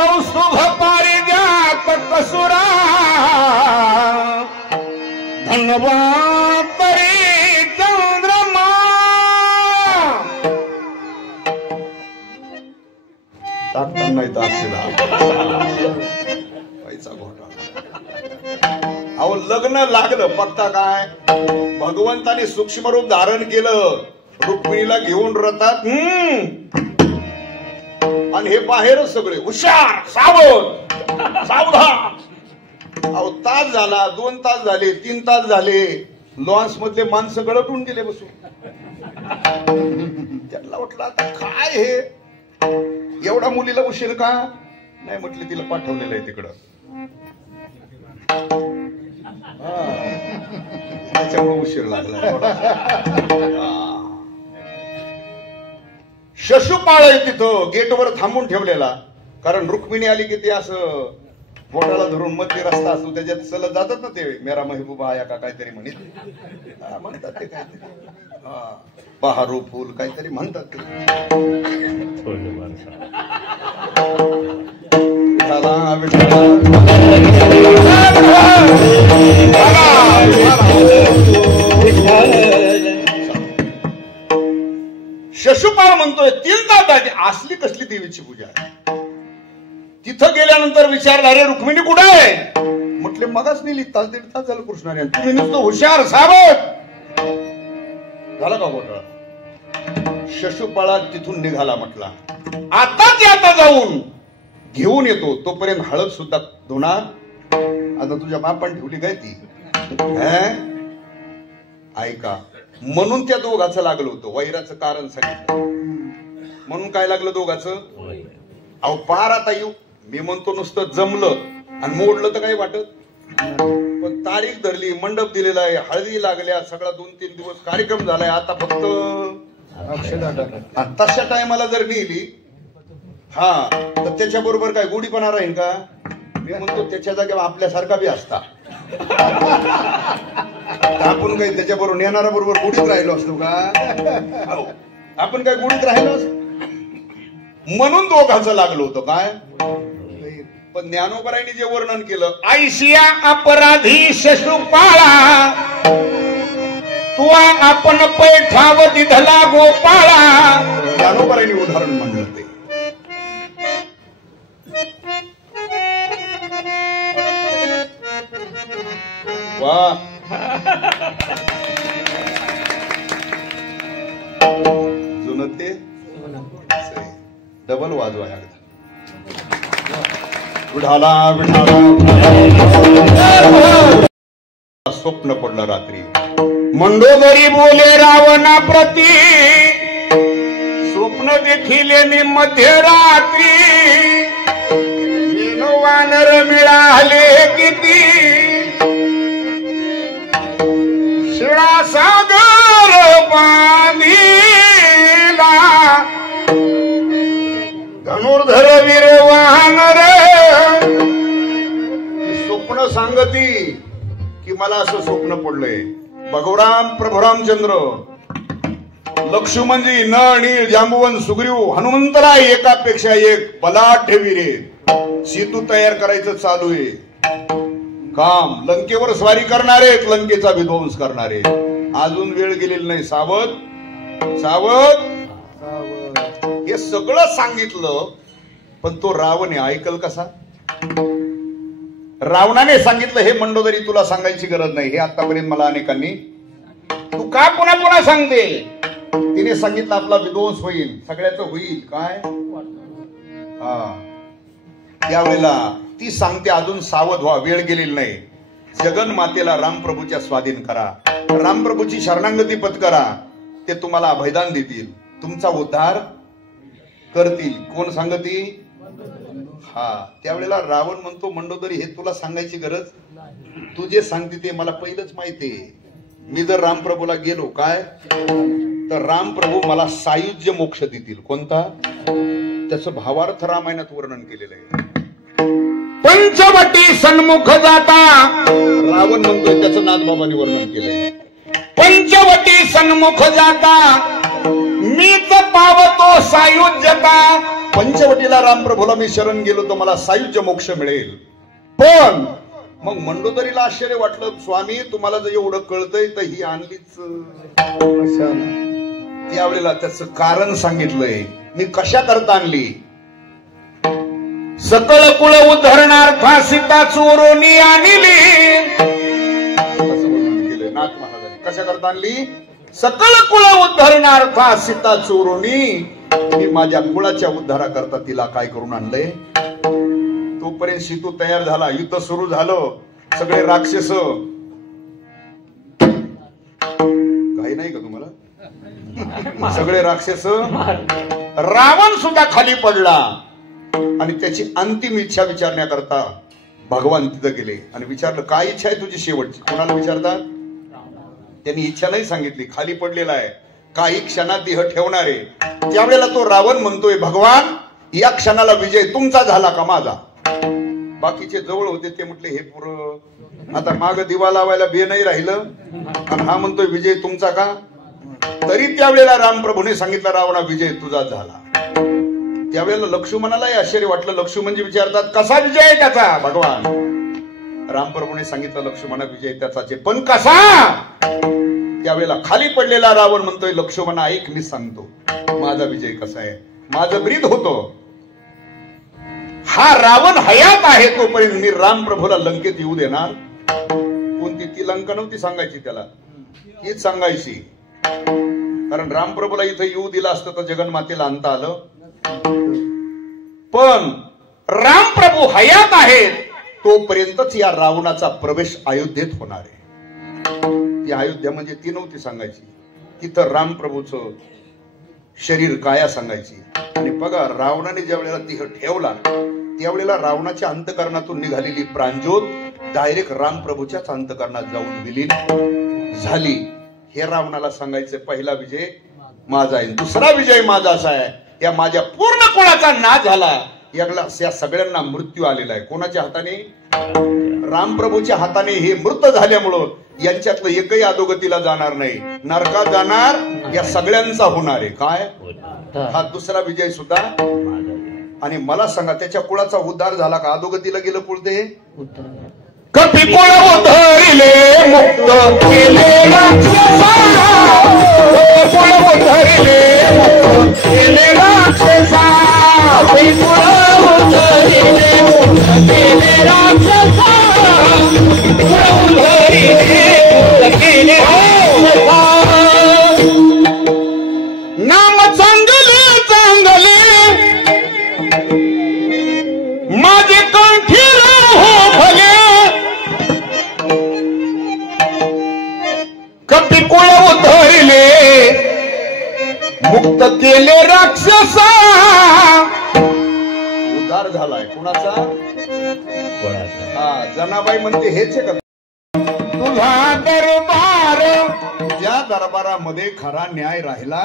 कौस्तुभ पारिजात कसुरा धन्वंतरी चंद्रमा टाकताना नाही ताक्षीला पैसा घोटाळा. अहो लग्न लागलं पत्ता काय भगवंताने सूक्ष्म रूप धारण केलं रुक्मिणीला घेऊन रथात आणि हे बाहेरच सगळे हुशार सावध सावधान. अहो तास झाला 2 तास झाले 3 तास झाले लॉन्स मधले माणसं गळटून गेले बसून. त्यांना वाटलं आता काय हे एवढा मुलीला उशीर का नाही म्हटले तिला पाठवलेलं आहे तिकडं त्याच्यामुळे उशीर लागला. शशुपाळ आहे तिथं गेटवर थांबून ठेवलेला कारण रुक्मिणी आली की ते असं बोटाला धरून मध्ये रस्ता असतो त्याच्यात चलत जातात ना ते मेरा महबूबा आया का काहीतरी म्हणतात ते काहीतरी बहारू फुल काहीतरी म्हणतात ते. शशुपाळ म्हणतोय 3 तास असली कसली देवीची पूजा आहे. तिथं गेल्यानंतर विचारलं अरे रुक्मिणी कुठे आहे म्हटले मगाच नेली 1 तास 1.5 तास झालं कृष्णाने तुम्ही नुसतं हुशार सावध झाला का घोटाळा. शशुपाळा तिथून निघाला म्हटला आता जाऊन घेऊन येतो तोपर्यंत हळद सुद्धा धुणार. आता तुझ्या बापान ठेवली काय ती ऐका म्हणून त्या दोघाचं लागलं होतं वैराचं कारण सांगितलं म्हणून काय लागलं दोघाचं. अहो पार आता येऊ मी म्हणतो नुसतं जमलं आणि मोडलं तर काही वाटत पण तारीख धरली मंडप दिलेला आहे हळदी लागल्या सगळा 2-3 दिवस कार्यक्रम झालाय. आता फक्त तशा टायमाला जर नेली तर त्याच्या बरोबर काय गोडीपणा राहील का. मी म्हणतो त्याच्या जागेवर आपल्यासारखा बी असता आपण काही त्याच्याबरोबर नेणारा बरोबर गोडीत राहिलो असतो का आपण काय गोडीत राहिलो असतो म्हणून दोघांचं लागलं होतं काय. पण ज्ञानोबरायांनी जे वर्णन केलं आईशिया अपराधी शशुपाळा तू आपण पैठावती धला गोपाळा ज्ञानोबरायांनी उदाहरण म्हणलं ते. वा जुनं ते डबल वाजवा विठाला विठाला. स्वप्न पडलं रात्री मंडोदरी बोले रावणा प्रती स्वप्न देखील मध्यरात्री वानर मिळाले किती शिळा सागर बांधिला धनुर्धर वीर वानर. स्वप्न सांगती की मला असं स्वप्न पडलंय भगवान प्रभुरामचंद्र लक्ष्मणजी नळ नीळ जांबुवन सुग्रीव हनुमंतराय एकापेक्षा एक बलाढ्य वीरे सेतू तयार करायचं चालू आहे काम लंकेवर स्वारी करणारे लंकेचा विध्वंस करणारे. अजून वेळ गेलेली नाही सावध सावध हे सगळं सांगितलं पण तो रावण ऐकल कसा. रावणाने सांगितलं हे मंडोदरी तुला सांगायची गरज नाही हे आतापर्यंत मला अनेकांनी तू का पुन्हा पुन्हा सांगते. तिने सांगितलं आपला विध्वंस होईल सगळ्याचं होईल काय त्यावेळेला ती सांगते अजून सावध व्हा वेळ गेलेली नाही. जगन मातेला रामप्रभूच्या स्वाधीन करा रामप्रभूची शरणागती पत्करा ते तुम्हाला अभयदान देतील तुमचा उद्धार करतील. कोण सांगती त्यावेळेला रावण म्हणतो मंडोदरी हे तुला सांगायची गरज तू जे सांगते ते मला पहिलंच माहितीये. मी जर रामप्रभूला गेलो काय तर रामप्रभू मला सायुज्य मोक्ष देतील. कोणता त्याचं भावार्थ रामायणात वर्णन केलेलं आहे. पंचवटी सन्मुख जाता रावण म्हणतोय त्याचं नाथबाबांनी वर्णन केलंय. पंचवटी सन्मुख जाता मीच पावतो सायुज्यता पंचवटीला रामप्रभूला मी शरण गेलो तर मला सायुज्य मोक्ष मिळेल. पण मग मंडोदरीला आश्चर्य वाटलं, स्वामी तुम्हाला जर एवढं कळतंय तर ही आणलीच त्यावेळेला त्याचं कारण सांगितलंय. मी कशा करता आणली? सकळ कुळ उद्धरणार्था सीता चोरोनी आणली. नाथ महाराजांनी कशा करता आणली? सकळ कुळ उद्धरणार्था सीता चोरोनी. मी माझ्या कुळाच्या उद्धारा करता तिला काय करून आणलंय? तोपर्यंत सीतू तयार झाला, युद्ध सुरू झालं. सगळे राक्षस, काही नाही का तुम्हाला? सगळे राक्षस, रावण सुद्धा खाली पडला आणि त्याची अंतिम इच्छा विचारण्याकरता भगवान तिथं गेले आणि विचारलं, काय इच्छा आहे तुझी शेवटची? कोणाला विचारतात? त्यांनी इच्छा नाही सांगितली, खाली पडलेला आहे, काही क्षणात देह ठेवणार आहे. त्यावेळेला तो रावण म्हणतोय, भगवान या क्षणाला विजय तुमचा झाला का माझा? बाकीचे जवळ होते ते म्हटले, हे पुरं आता माग दिवा लावायला बे नाही राहिलं आणि हा म्हणतोय विजय तुमचा का? तरी त्यावेळेला रामप्रभूने सांगितलं, रावणा विजय तुझा झाला. त्यावेळेला लक्ष्मणालाही आश्चर्य वाटलं. लक्ष्मणजी विचारतात, कसा विजय आहे त्याचा? भगवान रामप्रभूने सांगितलं, लक्ष्मणा विजय त्याचाच आहे, पण कसा? त्यावेळेला खाली पडलेला रावण म्हणतोय, लक्ष्मणा ऐक मी सांगतो माझा विजय कसा आहे. माझं ब्रीद होतो, हा रावण हयात आहे तोपर्यंत मी रामप्रभूला लंकेत येऊ देणार. कोणती ती लंका नव्हती सांगायची त्याला, हीच सांगायची. कारण रामप्रभूला इथं येऊ दिलं असतं तर जगन्मातेला आणता आलं. पण रामप्रभू हयात आहेत तोपर्यंतच या रावणाचा प्रवेश अयोध्येत होणार आहे. ती अयोध्या म्हणजे ती नव्हती सांगायची, तिथं रामप्रभूचं शरीर काया सांगायची. आणि बघा, रावणाने ज्या वेळेला तिथं ठेवला त्यावेळेला रावणाच्या अंतकरणातून निघालेली प्राणज्योत डायरेक्ट रामप्रभूच्याच अंतकरणात जाऊन विलीन झाली. हे रावणाला सांगायचं, पहिला विजय माझा आहे, दुसरा विजय माझा असा आहे, या माझ्या पूर्ण कुळाचा नाश झाला. या सगळ्यांना मृत्यू आलेला आहे. कोणाच्या हाताने? रामप्रभूच्या हाताने. हे मृत झाल्यामुळं यांच्यातलं एकही अधोगतीला जाणार नाही, नरकात जाणार. या सगळ्यांचा होणार आहे. काय? हा दुसरा विजय सुद्धा. आणि मला सांगा, त्याच्या कुळाचा उद्धार झाला का? अधोगतीला गेलं कुळ ते? कपी कुळ उद्धरिले मुक्त केले, कुळ उद्धरिले मुक्त केले राक्षसा, कुळ उद्धरिले मुक्त केले राक्षसा, कुळ उद्धरिले मुक्त केले राक्षसा. नाम चांगले चांगले माझे कंठी हो भले, कपी कुळ उद्धरिले मुक्त केले राक्षसा. उद्धार झालाय कुणाचा? हा, जनाबाई म्हणते हेच आहे का? तुझा दरबार, ज्या दरबारामध्ये खरा न्याय राहिला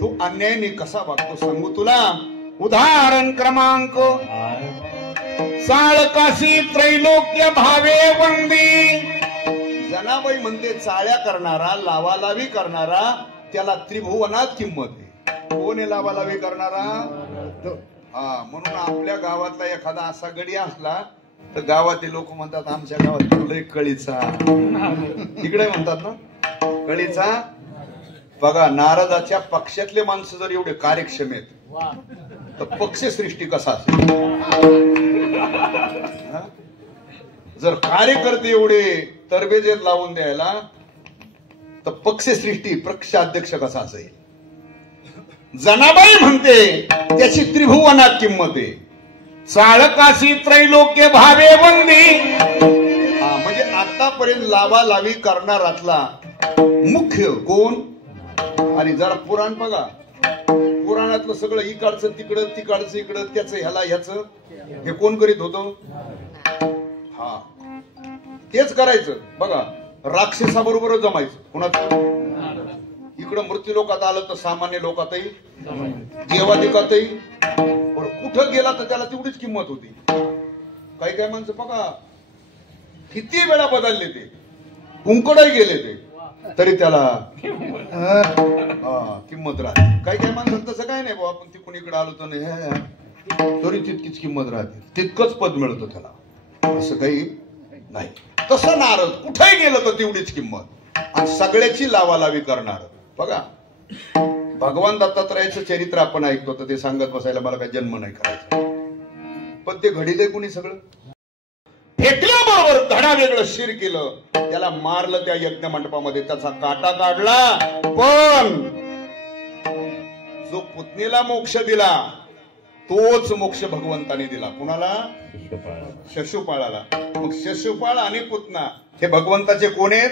तू अन्यायाने कसा वागतो सांगू तुला. उदाहरण क्रमांक, चाळकाशी त्रैलोक्य भावे वंदी. जनाबाई म्हणते चाळ्या करणारा, लावालावी करणारा त्याला त्रिभुवनात किंमत आहे. कोण आहे लावालावी करणारा? हा, म्हणून आपल्या गावातला एखादा असा गडी असला तर गावातील लोक म्हणतात, आमच्या गावात कळीचा, इकडे म्हणतात ना कळीचा. बघा, नारदाच्या पक्षातले माणसं जर एवढे कार्यक्षम आहेत तर पक्षसृष्टी कसा असेल? जर कार्यकर्ते एवढे तरबेजेत लावून द्यायला तर पक्षसृष्टी पक्षाध्यक्ष कसा असेल? जनाबाई म्हणते त्याची त्रिभुवनात किंमत आहे. चाळकाशी त्रैलोक्य भावे वंदी. हा, म्हणजे आतापर्यंत लावालावी करणारातला मुख्य कोण? आणि जरा पुराण बघा, पुराणातलं सगळं इकडचं तिकडं, तिकडचं इकडं, त्याचं ह्याला ह्याचं, हे कोण करीत होतं? हा, तेच करायचं. बघा, राक्षसाबरोबर जमायचं. कुणाचं? इकडं मृत्यू लोकात आलं तर सामान्य लोकातही, देवादिकातही. कुठं गेला तर त्याला तेवढीच किंमत होती. काही काही माणसं बघा किती वेळा बदलले, ते कुंकडही गेले, ते तरी त्याला किंमत राहते. काही काही माणसात तसं काय नाही बाबा, आपण तिकडून इकडे आलो तर तरी तितकीच किंमत राहते, तितकंच पद मिळतं त्याला, असं काही नाही. तसं नारद कुठेही गेलं तर तेवढीच किंमत आणि सगळ्याची लावालावी करणार. बघा भगवान दत्तात्रयाचं चरित्र आपण ऐकतो तर ते सांगत बसायला मला काही जन्म नाही करायचा, पण ते घडीले कुणी सगळं फेकल्याबरोबर धडा वेगळं शिर केलं, त्याला मारलं त्या यज्ञ मंडपामध्ये, त्याचा काटा काढला. पण जो पुतणीला मोक्ष दिला तोच मोक्ष भगवंताने दिला. कुणाला? शशुपाळाला. मग शशुपाळ आणि पुतना हे भगवंताचे कोण आहेत?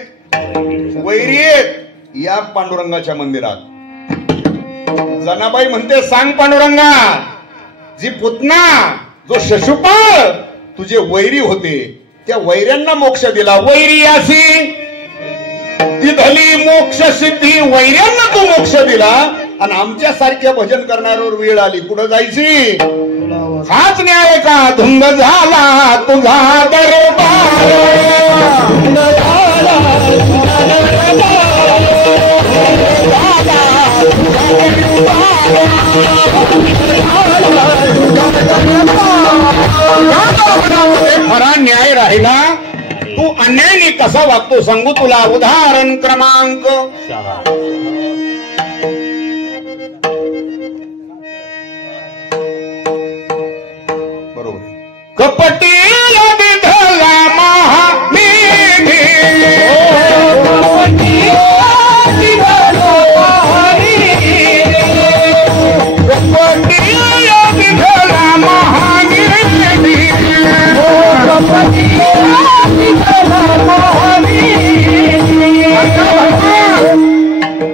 वैरी आहेत. या पांडुरंगाच्या मंदिरात जनाबाई म्हणते, सांग पांडुरंगा, जी पुतना जो शशुपाळ तुझे वैरी होते त्या वैऱ्यांना मोक्ष दिला, वैरी अशी दिधली मोक्ष सिद्धी, वैऱ्यांना तू मोक्ष दिला आणि आमच्या सारख्या भजन करणाऱ्यावर वेळ आली कुठं जायची? हाच न्याय का? धुंद झाला तुझा दरबार, खरा न्याय राहिला. तू अन्यायाने कसा वागतो सांगू तुला. उदाहरण क्रमांक बरोबर. कपटी विठला महानिधी,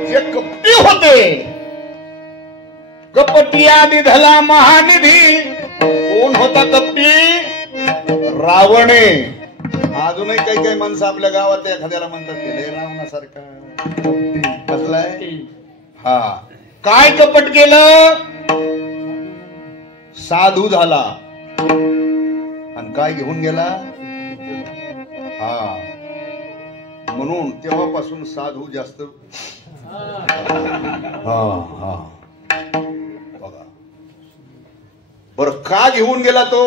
जे कपटी होते, कपटिया विधला महानिधी. कोण होता कपटी? रावणे. अजूनही काही काही माणसं आपल्या गावात एखाद्याला म्हणतात ते रावणासारखा कसलाय. हा काय कपट केलं? साधू झाला आणि काय घेऊन गेला? हा म्हणून तेव्हापासून साधू जास्त. हा बघा बर का घेऊन गेला तो?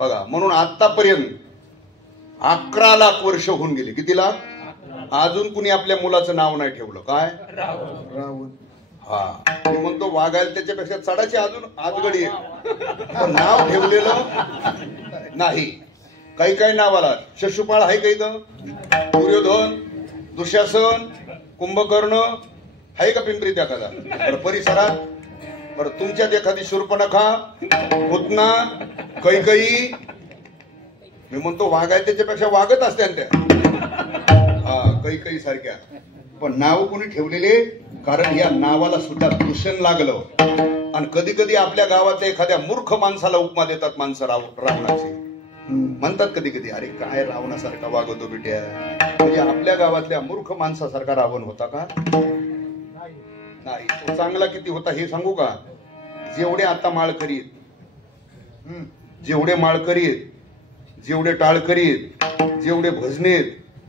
बघा म्हणून आतापर्यंत 11 लाख वर्ष होऊन गेली. किती लाख? अजून कुणी आपल्या मुलाचं नाव नाही ठेवलं. काय? रावण. हा मी म्हणतो वागायला त्याच्यापेक्षा चढाची अजून आजगडी पण नाव ठेवलेलं नाही. काही काही नावाला शशुपाळ आहे, काही तर दुर्योधन, दुःशासन, कुंभकर्ण आहे का पिंपरीत एखादा? बरं परिसरात? बरं तुमच्यात एखादी शूर्पणखा, पुतना, कैकई. मी म्हणतो वागाय त्याच्यापेक्षा वागत असते त्या. हा कैकई सारख्या. पण नाव कोणी ठेवलेले? कारण या नावाला सुद्धा दूषण लागलं. आणि कधी कधी आपल्या गावातल्या एखाद्या मूर्ख माणसाला उपमा देतात माणसं रावणाची. म्हणतात कधी कधी, अरे काय रावणासारखा वागवतो बिट्या. म्हणजे आपल्या गावातल्या मूर्ख माणसासारखा रावण होता का? नाही. तो चांगला किती होता हे सांगू का? जेवढे आता माळकरी आहेत, जेवढे माळकरी आहेत, जेवढे टाळकरी आहेत, जेवढे भजनेत,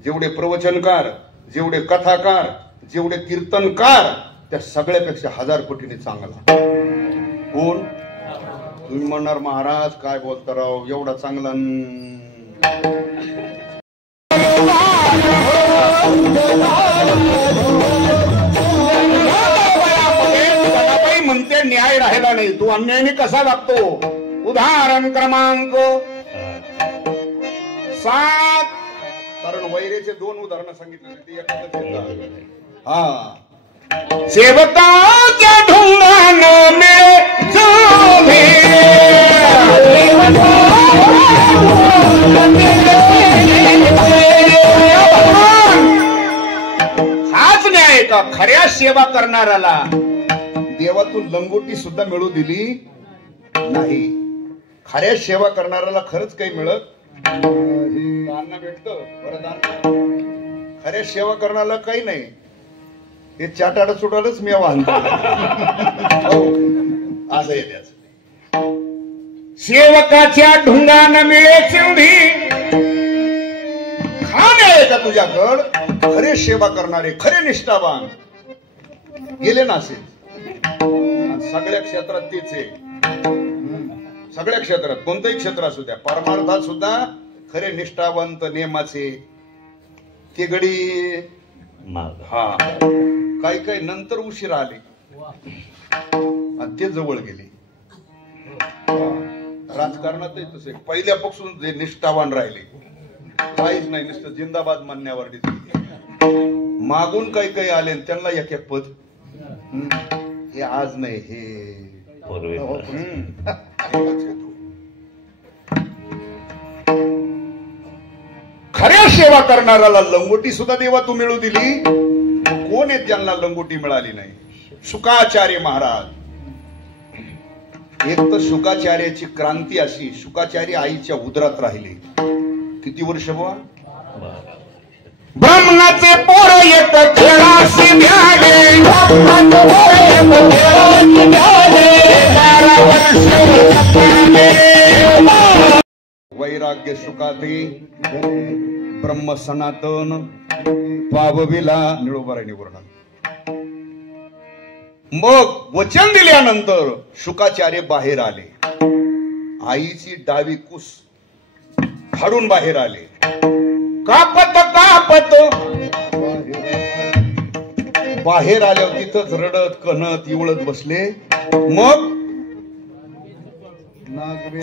जेवढे प्रवचनकार, जेवढे कथाकार, जेवढे कीर्तनकार, त्या सगळ्यापेक्षा 1000 पटीने चांगला कोण? तुम्ही म्हणणार महाराज काय बोलता राव, एवढा चांगला. म्हणते न्याय राहिला नाही, तू अन्यायाने कसा वागतो. उदाहरण क्रमांक 7. कारण वैरेचे 2 उदाहरणं सांगितले ते एखादं. हा सेवकाच्या ढुंगानं मिळे जोधे, हाच न्याय का? खऱ्या सेवा करणाऱ्याला देवातून लंगोटी सुद्धा मिळू दिली नाही. खऱ्या सेवा करणाऱ्याला खरंच काही मिळत दान भेटत. बरं खऱ्या सेवा करणाऱ्याला काही नाही. हे चाटाडा चुटाडच मी वाहनतो असं आहे त्याच. सेवकाच्या ढुंगानं मिळे चिंधी, खाणे आहे का तुझ्याकडं खरे सेवा करणारे खरे निष्ठावान गेले ना असे सगळ्या क्षेत्रात तेच आहे. सगळ्या क्षेत्रात कोणतंही क्षेत्र असू द्या परमार्थात सुद्धा खरे निष्ठावंत नेमाचे ते गडी हा काही काही नंतर उशीर आले आणि ते जवळ गेले. राजकारणातही तसे पहिल्यापासून जे निष्ठावान राहिले काहीच नाही नुसतं जिंदाबाद म्हणण्यावर मागून काही काही आले त्यांना एक एक पद हे आज नाही हे खऱ्या सेवा करणाऱ्याला लंगोटी सुद्धा देवा तू मिळू दिली. कोण आहेत ज्यांना लंगोटी मिळाली नाही? शुकाचार्य महाराज. एक तर शुकाचार्याची क्रांती अशी शुकाचार्य आईच्या उदरात राहिले किती वर्ष बुवा? ब्राह्मणाचे पोर येत खेळाशी न्याले वैराग्य शुकाते ब्रह्म सनातन पावविला निळोबारायणी वर्णन. मग वचन दिल्यानंतर शुकाचार्य बाहेर आले. आईची डावी कुस फाडून बाहेर आले. कापत कापत बाहेर आल्यावर तिथंच रडत कणत इवळत बसले. मग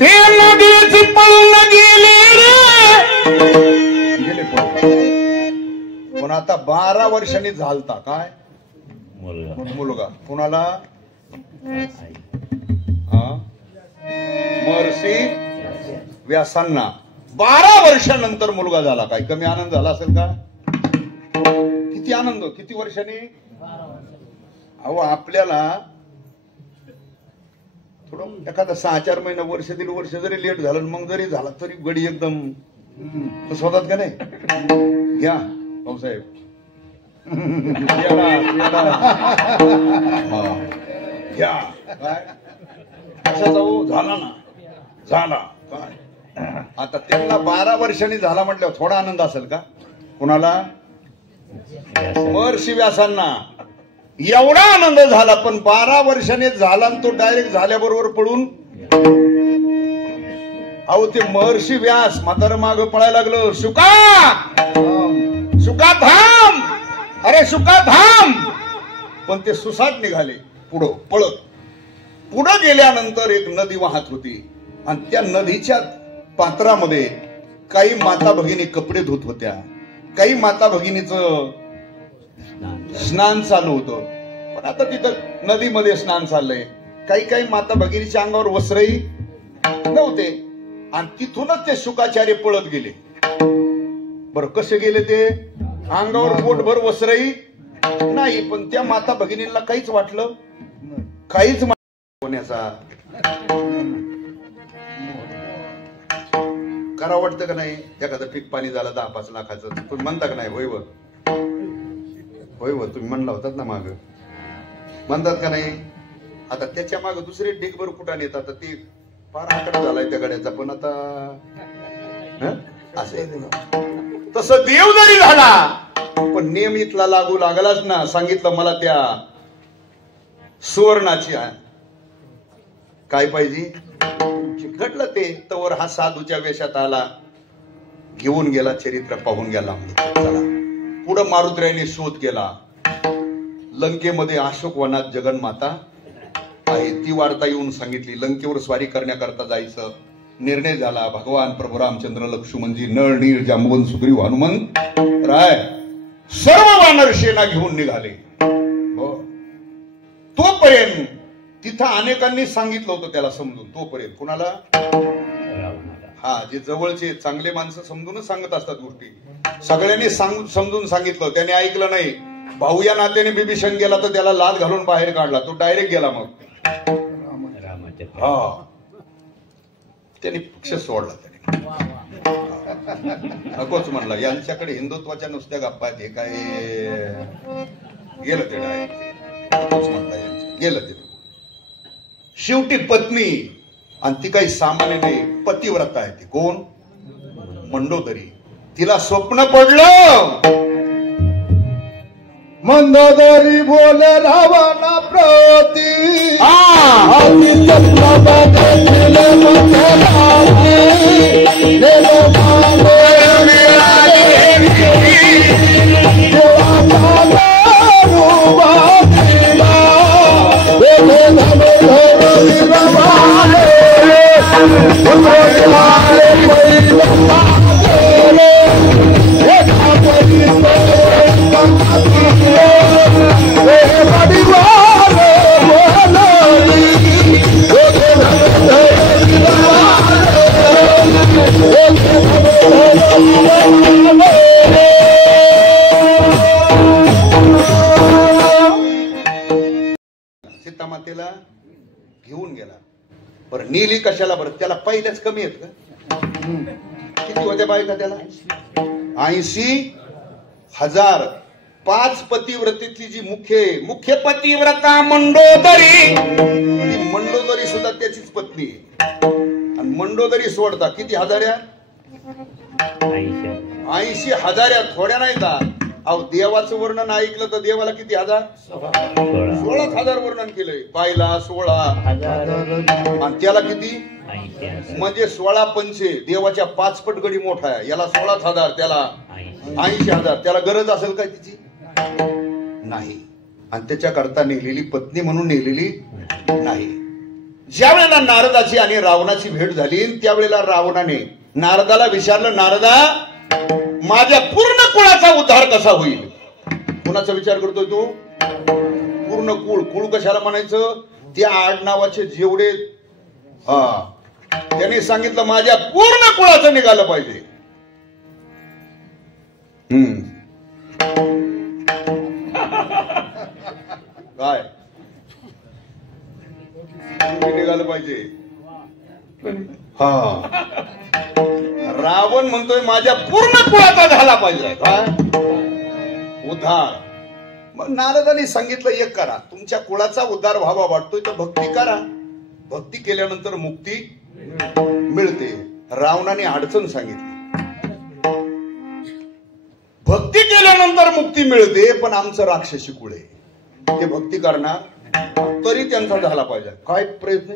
ते नदीची पळून गेले पण आता 12 वर्षांनी झालता काय मुलगा कुणाला? महर्षी व्यासांना 12 वर्षानंतर मुलगा झाला. काय कमी आनंद झाला असेल का? किती आनंद किती वर्षांनी. अहो आपल्याला थोडं एखादा 6-4 महिना वर्ष 1.5 वर्ष जरी लेट झालं मग जरी झाला तरी गडी एकदम स्वतःच का नाही. घ्या भाऊसाहेब घ्या काय कशा जाऊ झाला ना झाला काय. आता त्यांना 12 वर्षांनी झाला म्हटल्यावर थोडा आनंद असेल का कुणाला? महर्षी व्यासांना एवढा आनंद झाला पण 12 वर्षांनी झाला आणि तो डायरेक्ट झाल्याबरोबर पळून. अहो ते महर्षी व्यास म्हातार माग पळायला लागलं. शुका शुका थांब अरे शुका थांब. पण ते सुसाट निघाले पुढं पळत. पुढं गेल्यानंतर एक नदी वाहत होती आणि त्या नदीच्या पात्रामध्ये काही माता भगिनी कपडे धुत होत्या. काही माता भगिनीचं स्नान चालू होतं. पण आता तिथं नदीमध्ये स्नान चाललंय. काही काही माता भगिनीच्या अंगावर वस्त्रही नव्हते आणि तिथूनच ते शुकाचार्य पळत गेले. बरं कसे गेले ते? अंगावर पोटभर वस्त्रही नाही पण त्या माता भगिनींना काहीच वाटलं काहीच होण्याचा करा वाटतं का नाही? एखादं पीक पाणी झालं 10-5 लाखाचं तुम्ही म्हणता का नाही? होय होय तुम्ही म्हणला होतात ना माग म्हणतात का नाही? आता त्याच्या माग दुसरे ढिगभर कुठाने येतात. आता ते फार आकडा झालाय त्या गाड्याचा. पण आता असे तसं देव जरी झाला पण नियमितला लागू लागलाच ना. सांगितलं मला त्या सुवर्णाची काय पाहिजे घडलं ते तवर हा साधूच्या वेशात आला घेऊन गेला. चरित्र पाहून गेला. चला पुढं मारुद्र्याने शोध केला. लंकेमध्ये अशोक वनात जगन्माता आहे ती वार्ता येऊन सांगितली. लंकेवर स्वारी करण्याकरता जायचं निर्णय झाला. भगवान प्रभू रामचंद्र लक्ष्मणजी नळ नीळ जांबवन सुग्रीव हनुमंत राय सर्व वानर सेना घेऊन निघाले. तोपर्यंत तिथं अनेकांनी सांगितलं होतं त्याला समजून. तोपर्यंत कुणाला? हा जे जवळचे चांगले माणसं समजूनच सांगत असतात गोष्टी. सगळ्यांनी समजून सांगितलं त्याने ऐकलं नाही. भाऊ या नात्याने बिभीषण गेला तर त्याला लाल घालून बाहेर काढला. तो डायरेक्ट गेला. मग हा त्यांनी पक्ष सोडला. त्याने नकोच म्हणला. यांच्याकडे हिंदुत्वाच्या नुसत्या गप्पा आहेत. हे काय गेलं ते डायरेक्ट गेलं ते. शेवटी पत्नी आणि ती काही सामान्य नाही पतिव्रता आहे. ती कोण? मंडोदरी. तिला स्वप्न पडलं, मंदोदरी बोले रावणा प्रती सीतामातेला घेऊन गेला. बरं नेली कशाला? बरं त्याला पहिल्याच कमी आहेत का? किती होत्या बायका त्याला? 80,000. 5 पतिव्रतेतली जी मुख्य पतिव्रता मंडोदरी, ती मंडोदरी सुद्धा त्याचीच पत्नी आहे. आणि मंडोदरी सोडता किती हजार या? 80,000. थोड्या नाही का? अहो देवाचं वर्णन ऐकलं तर देवाला किती हजार? 16,000 वर्णन केलंय. बायला 16 आणि त्याला किती? म्हणजे 16 पंचे. देवाच्या 5 पट गडी मोठा आहे. याला 16,000, त्याला 80,000. त्याला गरज असेल काय तिची? नाही. आणि त्याच्याकरता नेलेली पत्नी म्हणून नेलेली नाही. ज्या वेळेला नारदाची आणि रावणाची भेट झाली त्यावेळेला रावणाने नारदाला विचारलं, नारदा माझ्या पूर्ण कुळाचा उद्धार कसा होईल? कुणाचा विचार करतोय तू? पूर्ण कुळ. कुळ कशाला म्हणायचं? त्या आडनावाचे जेवढे त्यांनी सांगितलं माझ्या पूर्ण कुळाचं निघालं पाहिजे. काय निघालं पाहिजे? रावण म्हणतोय माझ्या पूर्ण कुळाचा झाला पाहिजे काय उद्धार. मग नारदांनी सांगितलं एक करा, तुमच्या कुळाचा उद्धार व्हावा वाटतोय तर भक्ती करा. भक्ती केल्यानंतर मुक्ती मिळते. रावणाने अडचण सांगितली, भक्ती केल्यानंतर मुक्ती मिळते पण आमचं राक्षसी कुळ आहे, ते भक्ती करणार तरी त्यांचा झाला पाहिजे. काय प्रयत्न?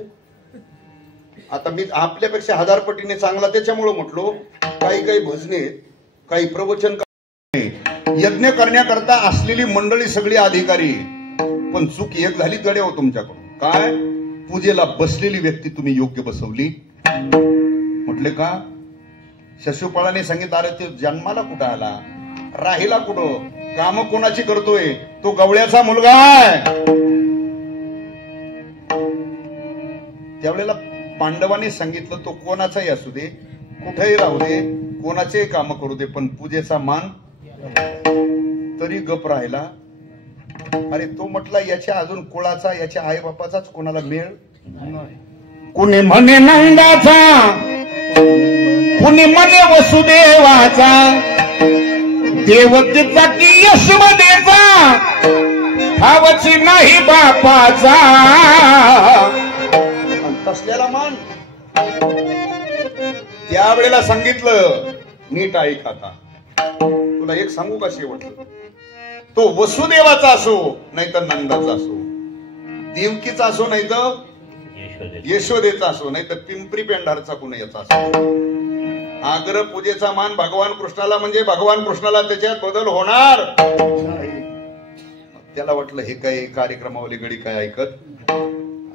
आता मी आपल्यापेक्षा 1000 पटीने चांगला त्याच्यामुळे म्हटलो, काही भजने, काही प्रवचन, यज्ञ करण्याकरता असलेली मंडळी सगळी अधिकारी, पण चूक एक झाली गडे हो तुमच्याकडून. काय? पूजेला बसलेली व्यक्ती तुम्ही योग्य बसवली. म्हटले का? शिशुपाळाने सांगितलं, अरे ते जन्माला कुठं आला, राहिला कुठं, काम कोणाची करतोय? तो गवळ्याचा मुलगा आहे. त्यावेळेला पांडवांनी सांगितलं तो कोणाचाही असू दे, कुठेही राहू दे, कोणाचेही काम करू दे, पण पूजेचा मान. तरी गप राहिला. अरे तो म्हटला याच्या अजून कुळाचा, याच्या आई बापाचाच कोणाला मेळ. कुणी म्हणे नंदाचा, कुणी म्हणे वसुदेवाचा, देवकीचा की यशोदेचा, ठावची नाही बापाचा. तसल्याला मान. त्यावेळेला सांगितलं नीट ऐक. आता तुला एक सांगू का शेवटचं? तो वसुदेवाचा असो नाही तर नंदाचा असो, देवकीचा असो नाही तर यशोदेचा असो, नाही तर पिंपरी पेंढारचा कुणाचा असो, आग्रह पूजेचा मान भगवान कृष्णाला, म्हणजे भगवान कृष्णाला त्याच्यात बदल होणार. त्याला वाटलं हे काय कार्यक्रमावली गडी काय ऐकत.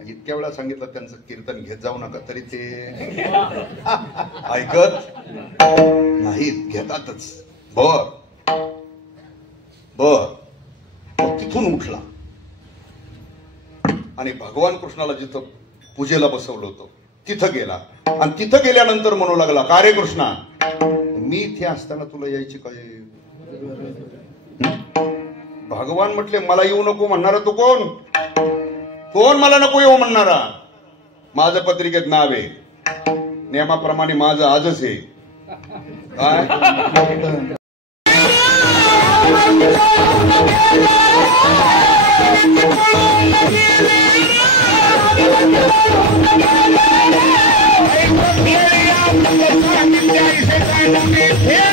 इतक्या वेळा सांगितलं त्यांचं कीर्तन घेत जाऊ नका, तरी ते ऐकत नाहीत, घेतातच. बर तिथून उठला आणि भगवान कृष्णाला जिथं पूजेला बसवलं होतं तिथं गेला. आणि तिथं गेल्यानंतर म्हणू लागला, का रे कृष्णा, मी इथे असताना तुला यायची काय? भगवान म्हटले, मला येऊ नको म्हणणारा तू कोण? कोण मला नको येऊ म्हणणारा? माझं पत्रिकेत नाव आहे, नियमाप्रमाणे माझं आजच आहे. काय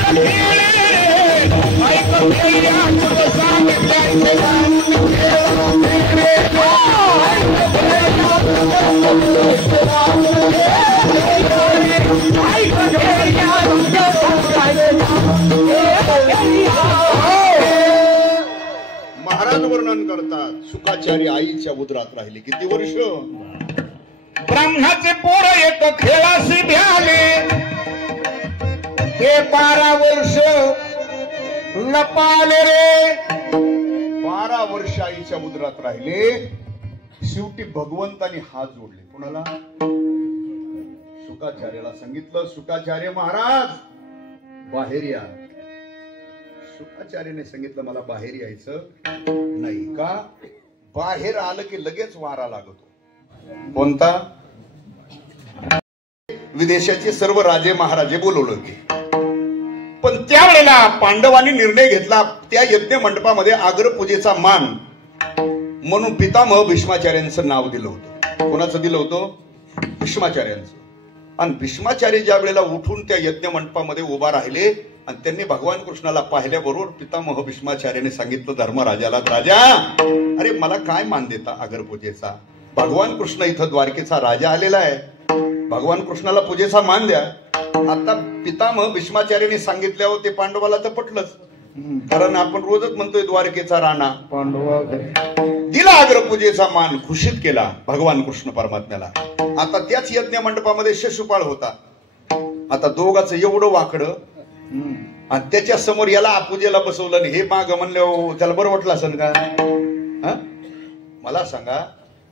Yeah. शुकाचार्य आईच्या उदरात राहिले किती वर्ष? ब्रह्माचे पोर एक खेळाशी भ्याले ते 12 वर्ष लपाले रे. 12 वर्ष आईच्या उदरात राहिले. शेवटी भगवंतानी हात जोडले. कोणाला? शुकाचार्याला सांगितलं, शुकाचार्य महाराज बाहेर या. शुकाचार्याने सांगितलं मला बाहेर यायचं नाही. का? बाहेर आलं की लगेच वारा लागतो. कोणता? विदेशाचे सर्व राजे महाराजे बोलवलं की. पण त्यावेळेला पांडवांनी निर्णय घेतला त्या यज्ञ मंडपामध्ये अग्रपूजेचा मान म्हणून पितामह भीष्माचार्यांचं नाव दिलं होतं. कोणाचं दिलं होतं? भीष्माचार्यांचं. आणि भीष्माचार्य ज्या वेळेला उठून त्या यज्ञ मंडपामध्ये उभा राहिले आणि त्यांनी भगवान कृष्णाला पाहिल्याबरोबर पितामह भीष्माचार्याने सांगितलं धर्मराजाला, राजा अरे मला काय मान देता अग्रपूजेचा? भगवान कृष्ण इथं द्वारकेचा राजा आलेला आहे, भगवान कृष्णाला पूजेचा मान द्या. आता पितामह भीष्माचार्याने सांगितल्यावर ते पांडवाला तर पटलंच, कारण आपण रोजच म्हणतोय द्वारकेचा राणा. पांडवा दिला अग्रपूजेचा मान, घोषित केला भगवान कृष्ण परमात्म्याला. आता त्याच यज्ञ मंडपामध्ये शिशुपाळ होता. आता दोघांचं एवढं वाकडं आणि त्याच्या समोर याला पूजेला बसवलं आणि हे माग म्हणलं त्याला बरं वाटलं असेल का? मला सांगा,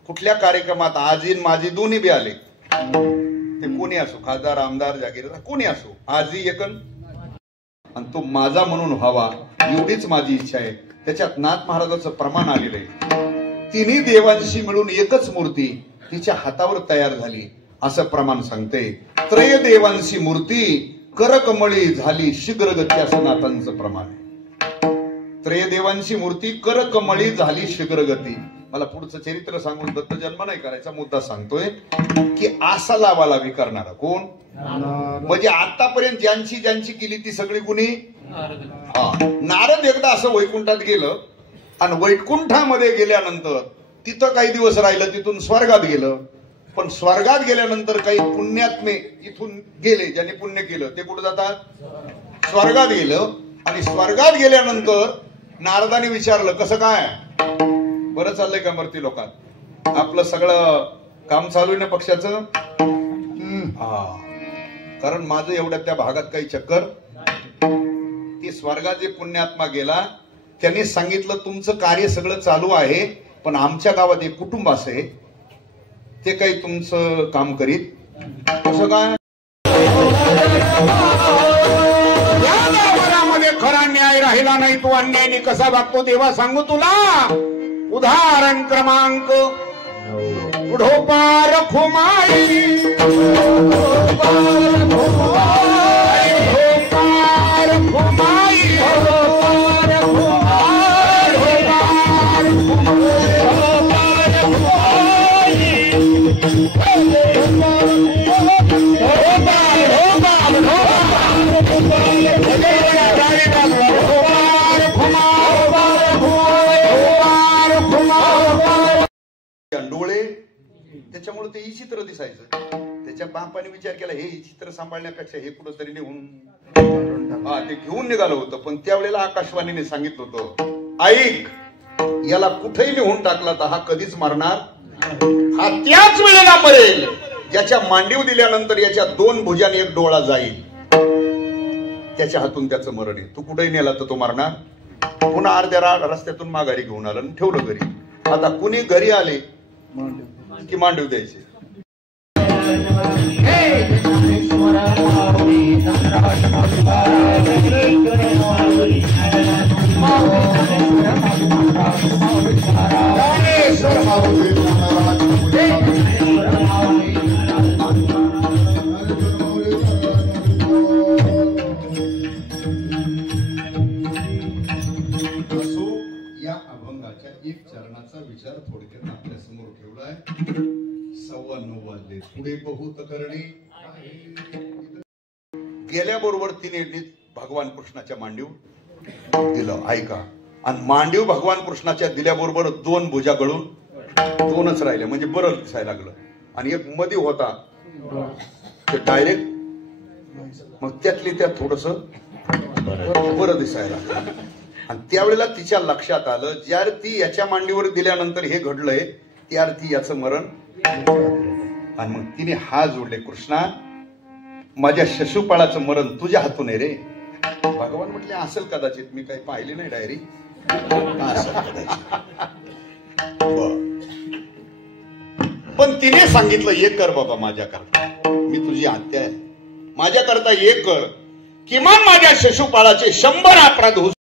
कुठल्या कार्यक्रमात आजी माझी दोन्ही बी आले, ते कोणी असो, खासदार आमदार जागीरदार कोणी असो, आजी एकन आणि तो माझा म्हणून व्हावा एवढीच माझी इच्छा आहे. त्याच्यात नाथ महाराजाचं प्रमाण आलेलं आहे. तिन्ही देवांशी मिळून एकच मूर्ती तिच्या हातावर तयार झाली असं प्रमाण सांगते. त्रय देवांशी मूर्ती करकमळी झाली शीघ्रगती असं नाथांचं प्रमाण आहे. त्रय देवांची मूर्ती करकमळी झाली शीघ्रगती. मला पुढचं चरित्र सांगून दत्त जन्म नाही करायचा, मुद्दा सांगतोय की आसा लावाला विकारणारा कोण? म्हणजे आतापर्यंत ज्यांची ज्यांची केली ती सगळी गुणी. नारद एकदा असं वैकुंठात गेलं आणि वैकुंठामध्ये गेल्यानंतर तिथं काही दिवस राहिलं, तिथून स्वर्गात गेलं. पण स्वर्गात गेल्यानंतर काही पुण्यात्मे इथून गेले, ज्यांनी पुण्य केलं ते कुठं जातात? स्वर्गात गेलं. आणि स्वर्गात गेल्यानंतर नारदाने विचारलं कसं काय, बरं चाललंय का मरती लोकात? आपलं सगळं काम चालू आहे ना पक्षाचं? कारण माझं एवढ्या त्या भागात काही चक्कर. ते स्वर्गात जे पुण्यात्मा गेला त्यांनी सांगितलं तुमचं कार्य सगळं चालू आहे, पण आमच्या गावात एक कुटुंब असे ते काही तुमचं काम करीत. कसं काय? या गावामध्ये खरा न्याय राहिला नाही, तू अन्यायाने कसा वागतो देवा सांगू तुला. उदाहरण क्रमांक ढोपार खुमाई, ढोपार खुमाई, ढोपार खुमाई. डोळे त्याच्यामुळे ते चित्र दिसायचं. त्याच्या बापाने विचार केला हे चित्र सांभाळण्यापेक्षा हे कुठंतरी नेऊन ते घेऊन निघालं होतं. पण त्यावेळेला आकाशवाणीने सांगितलं होतं ऐक, याला कुठेही नेऊन टाकला तर हा कधीच मरणार. हा त्याच वेळेला मरेल ज्याच्या मांडीव दिल्यानंतर याच्या 2 भुजाने 1 डोळा जाईल, त्याच्या हातून त्याचं मरण आहे. तू कुठेही नेला तर तो मरणार. पुन्हा अर्ध्या रस्त्यातून माघारी घेऊन आलं आणि ठेवलं घरी. आता कुणी घरी आले की मांडीव द्यायचे. या अभंगाच्या एक चरणाचा विचार थोडक्यात आपल्या समोर ठेवलाय. 9:15 वाजले. पुढे बहुत करणे. गेल्याबरोबर तिने भगवान कृष्णाच्या मांडीव दिलं. ऐका, आणि मांडीव भगवान कृष्णाच्या दिल्याबरोबर 2 भुजा गळून 2च राहिले, म्हणजे बरं दिसायला लागलं. आणि एक मध्ये होता ते डायरेक्ट, मग त्यातली त्यात थोडस बरं दिसायला लागलं. आणि त्यावेळेला तिच्या लक्षात आलं ज्या ती याच्या मांडीवर दिल्यानंतर हे घडलंय त्या ती याचं मरण. आणि मग तिने हात जोडले, कृष्णा माझ्या शिशुपाळाचं मरण तुझ्या हातून आहे रे. भगवान म्हटले असेल कदाचित, मी काही पाहिली नाही डायरी. पण तिने सांगितलं एक कर बाबा माझ्याकरता, मी तुझी आत्या आहे, माझ्याकरता एक कर, किमान माझ्या शिशुपाळाचे 100 अपराध होऊ.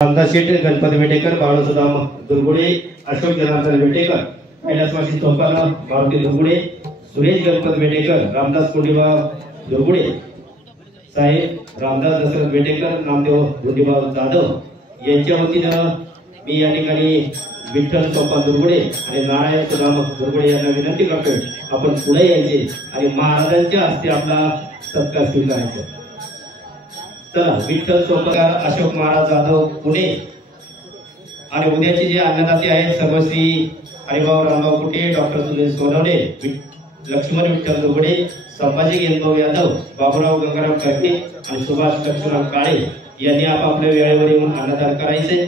रामदास शेट, गणपती वेटेकर, बाळासुदाम दुर्गुडे, अशोक जनार्दन वेटेकर, कैलासवासी सोपाना मारुती दुर्गुडे, सुरेश गणपत वेटेकर, रामदास कोंडीबा दुर्गुडे साहेब, रामदास दशरथ वेटेकर, नामदेव गुंडीबा जाधव यांच्या वतीनं मी या ठिकाणी विठ्ठल सोपा दुर्गुडे आणि नारायण सुदाम दुर्गुडे यांना विनंती करतोय आपण पुढे यायचे आणि महाराजांच्या हस्ते आपला सत्कार स्वीकारायचा. चला, विठ्ठल सोपकार, अशोक महाराज जाधव पुणे. आणि उद्याचे जे अन्नदाते आहेत सर्वश्री हरिभाऊ रामभाऊ कुटे, डॉक्टर सुनील सोनवणे, लक्ष्मण विठ्ठल दुर्गुडे, संभाजी गेंदभाऊ यादव, बाबूराव गंगाराम कर्के आणि सुभाष लक्ष्मण काळे यांनी आपापल्या वेळेवर येऊन अन्नदान करायचे.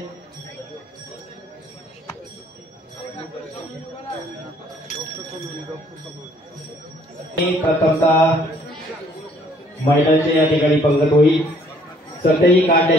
प्रथमतः महिलांच्या या ठिकाणी पंगत होईल. सध्याही काढले